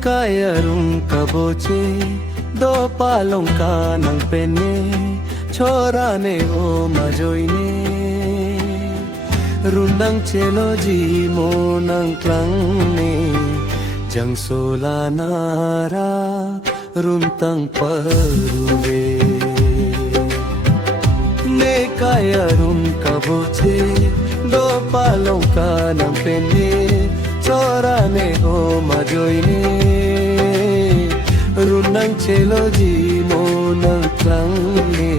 Kayarong kaboche, do palong ka ng pene, chora ne o majoy ne. Rundang cheloji mo ng klang ne, jang sola nara, runtang paruwe. Ne kayarong kaboche, do palong ka ng pene, chora ne o majoy ne. Runang cheloji mo ng klang ne,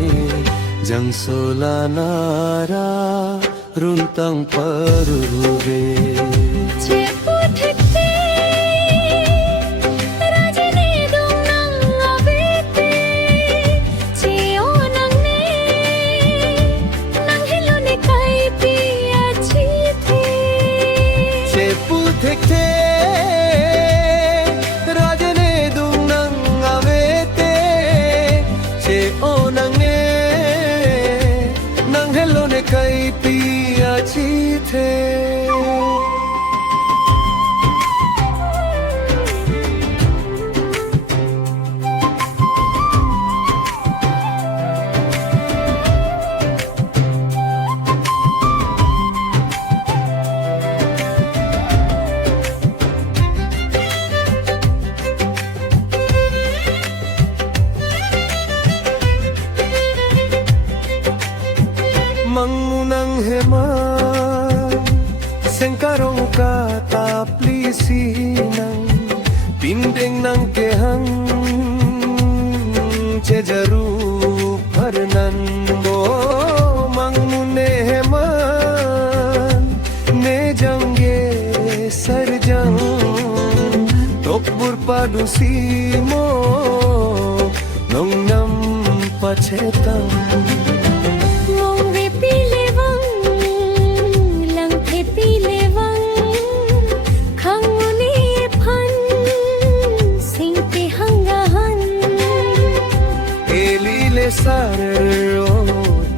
jang sola nara, runtang paruwe. Kay pia chite Mangunang heman sengkarong kataplisinang pindeng ng kehang cejaru parnando mangune heman ne jangge sarjang tokbur padusimo nong nam pachetang Sarero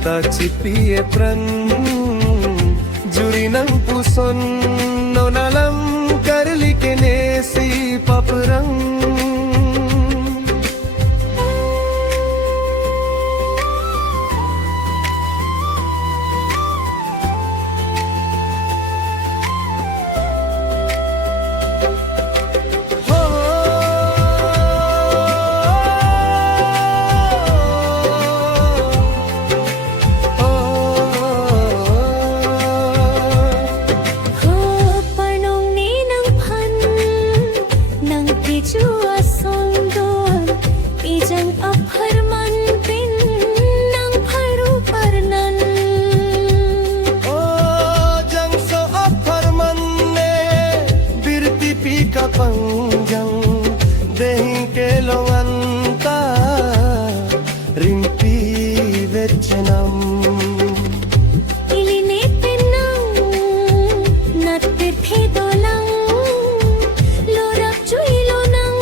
tacipi pran juri ng puson no nalam karli kene si paperang panjang dehi kelongan ta rimpi vechenam iline penang nat tirthe dolang lorak chuilo nang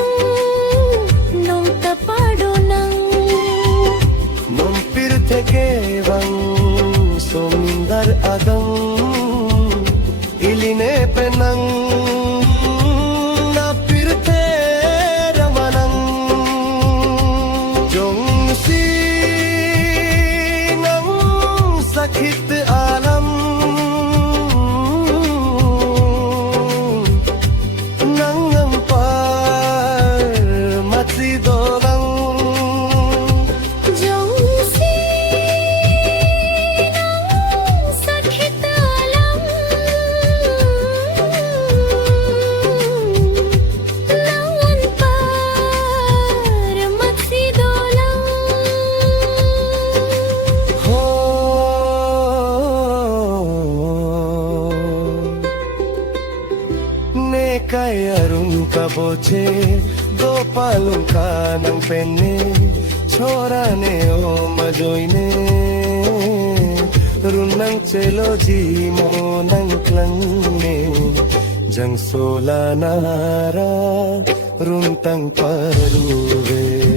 nong tapado nang nom pirthe kevang somdar adang iline penang sakit alam nang ampar mati dolang jong si nang sakit alam nang ampar mati dolang Kayarong kaboche do palong ka ng pene chora ne o majoy ne runang cheloji mo ng klang ne jang sola nara runtang paruwe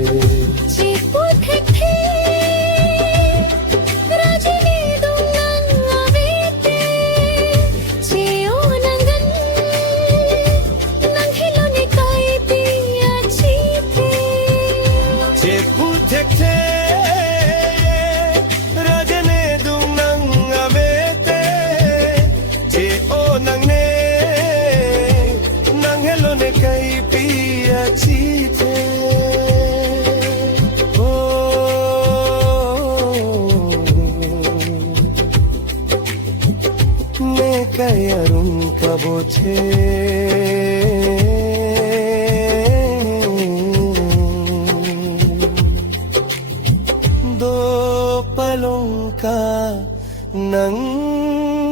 कयरुन कबो छे दो पलों का नंगा